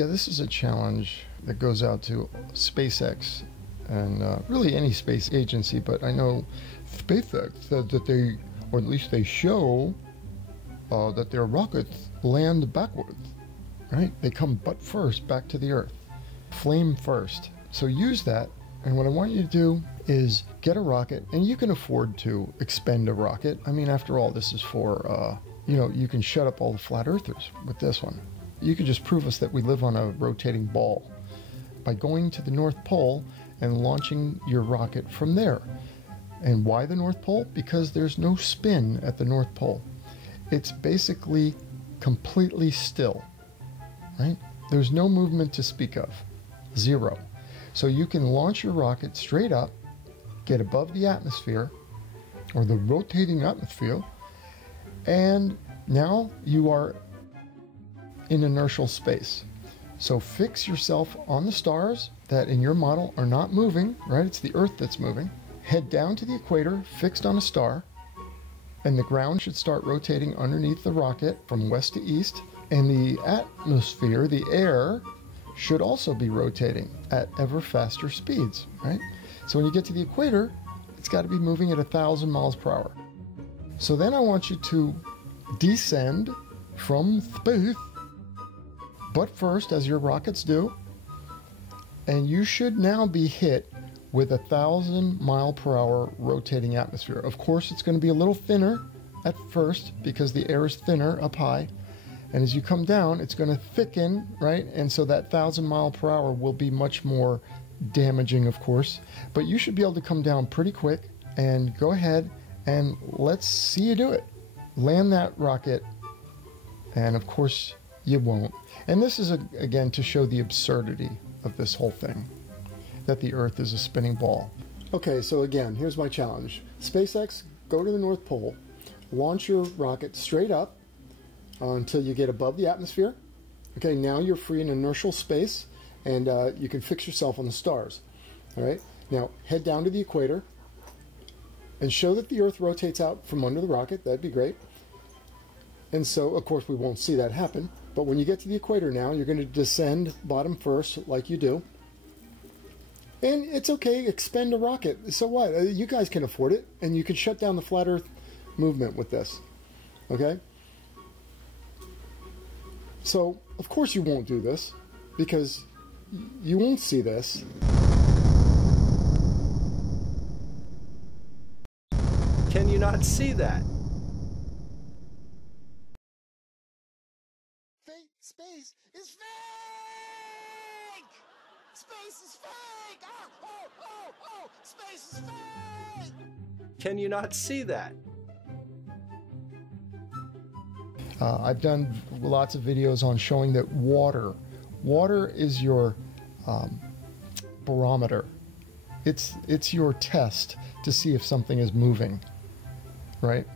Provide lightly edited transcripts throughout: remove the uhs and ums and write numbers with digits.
Yeah, this is a challenge that goes out to SpaceX and really any space agency, but I know SpaceX said that they, or at least they show that their rockets land backwards, right? They come butt first back to the Earth, flame first. So use that, and what I want you to do is get a rocket, and you can afford to expend a rocket. I mean, after all, this is for, you know, you can shut up all the flat earthers with this one. You can just prove us that we live on a rotating ball by going to the North Pole and launching your rocket from there. And why the North Pole? Because there's no spin at the North Pole. It's basically completely still, right? There's no movement to speak of, zero. So you can launch your rocket straight up, get above the atmosphere, or the rotating atmosphere, and now you are in inertial space. So fix yourself on the stars that in your model are not moving, right? It's the Earth that's moving. Head down to the equator, fixed on a star, and the ground should start rotating underneath the rocket from west to east, and the atmosphere, the air, should also be rotating at ever faster speeds, right? So when you get to the equator, it's got to be moving at 1,000 miles per hour. So then I want you to descend from space, but first, as your rockets do, and you should now be hit with 1,000 mile per hour rotating atmosphere. Of course, it's going to be a little thinner at first because the air is thinner up high. And as you come down, it's going to thicken, right? And so that 1,000 mile per hour will be much more damaging, of course. But you should be able to come down pretty quick, and go ahead and let's see you do it. Land that rocket, and of course you won't. And this is, again, to show the absurdity of this whole thing, that the Earth is a spinning ball. Okay, so again, here's my challenge. SpaceX, go to the North Pole, launch your rocket straight up, until you get above the atmosphere. Okay, now you're free in inertial space, and you can fix yourself on the stars. All right, now head down to the equator and show that the Earth rotates out from under the rocket. That'd be great. And so, of course, we won't see that happen, but when you get to the equator now, you're going to descend bottom first like you do. And it's okay, expend a rocket. So what? You guys can afford it, and you can shut down the flat Earth movement with this. Okay? So, of course you won't do this, because you won't see this. Can you not see that? Space is fake! Space is fake! Oh! Space is fake! Can you not see that? I've done lots of videos on showing that water is your barometer. It's your test to see if something is moving, right?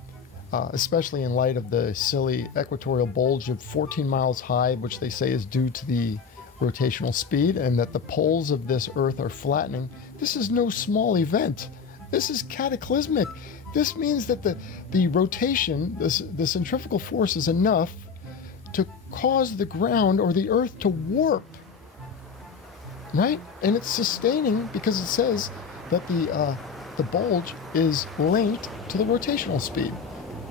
Especially in light of the silly equatorial bulge of 14 miles high, which they say is due to the rotational speed, and that the poles of this Earth are flattening. This is no small event. This is cataclysmic. This means that the rotation, the centrifugal force, is enough to cause the ground or the Earth to warp, right? And it's sustaining because it says that the bulge is linked to the rotational speed.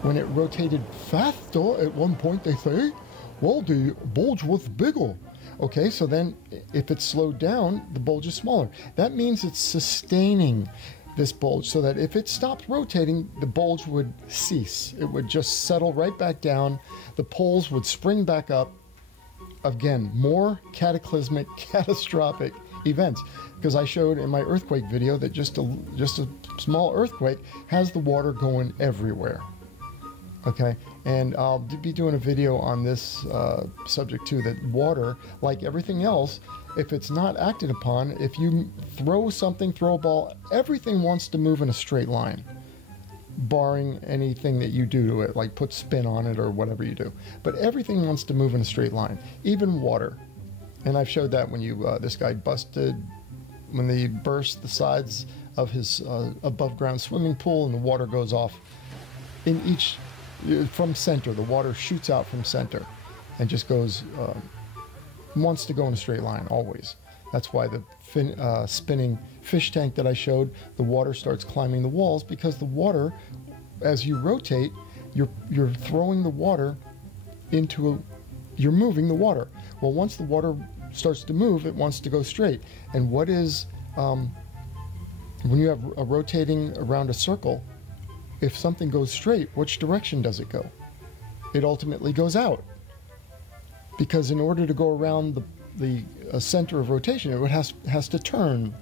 When it rotated faster at one point, they say, well, the bulge was bigger. Okay, so then if it's slowed down, the bulge is smaller. That means it's sustaining this bulge, so that if it stopped rotating, the bulge would cease. It would just settle right back down. The poles would spring back up. Again, more cataclysmic, catastrophic events. Because I showed in my earthquake video that just a small earthquake has the water going everywhere. Okay, and I'll be doing a video on this subject too, that water, like everything else, if it's not acted upon, if you throw a ball, everything wants to move in a straight line, barring anything that you do to it, like put spin on it or whatever you do. But everything wants to move in a straight line, even water. And I've showed that when this guy when they burst the sides of his above ground swimming pool, and the water goes off from center. The water shoots out from center and just goes wants to go in a straight line always. That's why the spinning fish tank that I showed, the water starts climbing the walls, because the water, as you rotate, you're throwing the water you're moving the water. Well, once the water starts to move, it wants to go straight. And what is, when you have a rotating around a circle, if something goes straight, which direction does it go? It ultimately goes out. Because in order to go around the center of rotation, it has to turn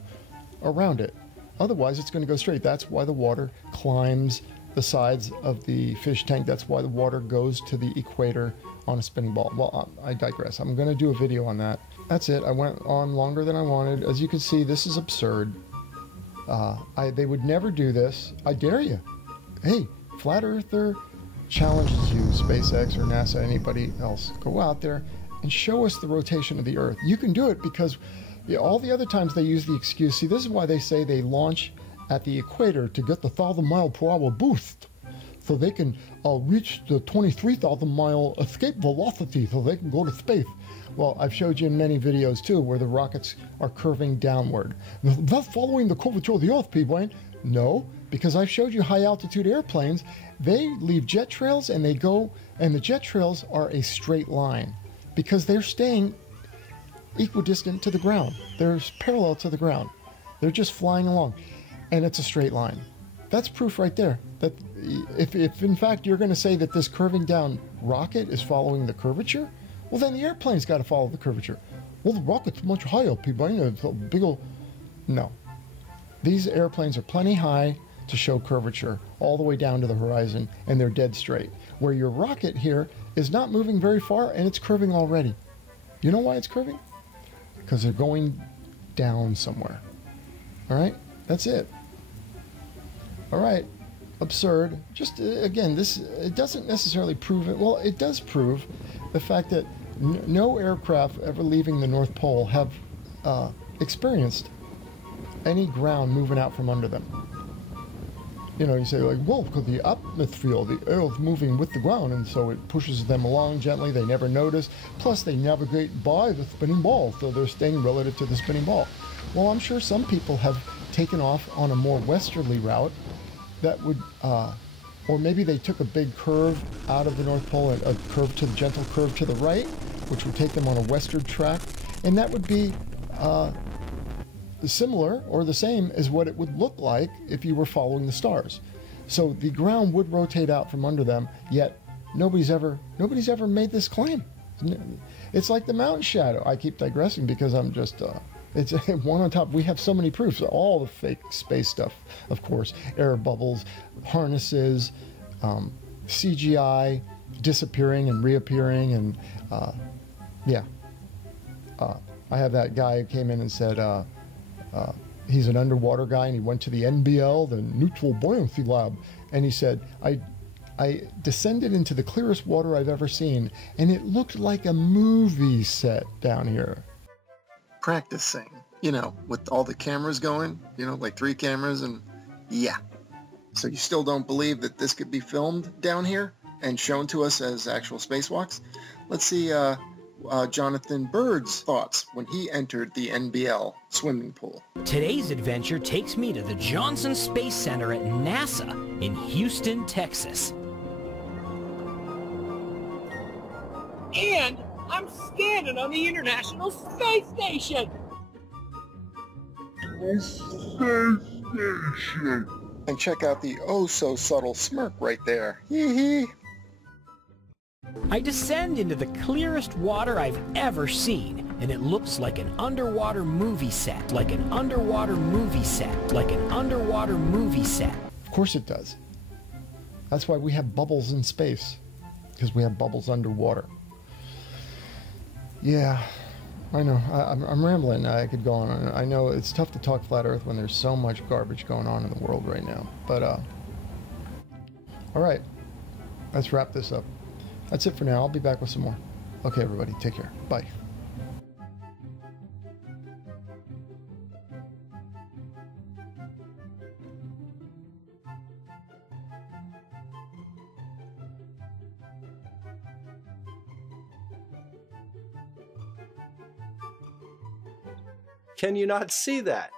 around it. Otherwise, it's going to go straight. That's why the water climbs the sides of the fish tank. That's why the water goes to the equator on a spinning ball. Well, I digress. I'm going to do a video on that. That's it. I went on longer than I wanted. As you can see, this is absurd. They would never do this. I dare you. Hey, Flat Earther challenges you, SpaceX or NASA, anybody else. Go out there and show us the rotation of the Earth. You can do it, because all the other times they use the excuse. See, this is why they say they launch at the equator, to get the 1,000-mile-per-hour boost, so they can reach the 23,000-mile escape velocity, so they can go to space. Well, I've showed you in many videos too where the rockets are curving downward. That's following the curvature of the Earth, p-brane. No, because I've showed you high altitude airplanes. They leave jet trails and they go, and the jet trails are a straight line, because they're staying equidistant to the ground. They're parallel to the ground. They're just flying along, and it's a straight line. That's proof right there that if in fact you're going to say that this curving down rocket is following the curvature, well, then the airplane's got to follow the curvature. Well, the rocket's much higher, p-brane. It's a big old... No. These airplanes are plenty high to show curvature all the way down to the horizon, and they're dead straight. Where your rocket here is not moving very far, and it's curving already. You know why it's curving? Because they're going down somewhere. All right? That's it. All right. Absurd. Just, again, it doesn't necessarily prove it. Well, it does prove the fact that no aircraft ever leaving the North Pole have experienced any ground moving out from under them. You know, you say, like, well, because the atmosphere, the Earth's moving with the ground, and so it pushes them along gently. They never notice. Plus, they navigate by the spinning ball, so they're staying relative to the spinning ball. Well, I'm sure some people have taken off on a more westerly route that would, or maybe they took a big curve out of the North Pole, a gentle curve to the right, which would take them on a westward track, and that would be similar or the same as what it would look like if you were following the stars. So the ground would rotate out from under them, yet nobody's ever made this claim. It's like the mountain shadow. I keep digressing because I'm just it's one on top. We have so many proofs. All the fake space stuff, of course, air bubbles, harnesses, CGI disappearing and reappearing, and yeah. I have that guy who came in and said he's an underwater guy, and he went to the NBL, the Neutral Buoyancy Lab, and he said, I descended into the clearest water I've ever seen, and it looked like a movie set down here. Practicing, you know, with all the cameras going, you know, like 3 cameras, and yeah. So you still don't believe that this could be filmed down here and shown to us as actual spacewalks? Let's see Jonathan Bird's thoughts when he entered the NBL swimming pool. Today's adventure takes me to the Johnson Space Center at NASA in Houston, Texas. And I'm standing on the International Space Station! And check out the oh-so-subtle smirk right there. Hee hee. I descend into the clearest water I've ever seen, and it looks like an underwater movie set, like an underwater movie set, like an underwater movie set. Of course it does. That's why we have bubbles in space, because we have bubbles underwater. Yeah, I know. I'm rambling. I could go on. I know it's tough to talk flat Earth when there's so much garbage going on in the world right now. But, all right. Let's wrap this up. That's it for now. I'll be back with some more. Okay, everybody. Take care. Bye. Can you not see that?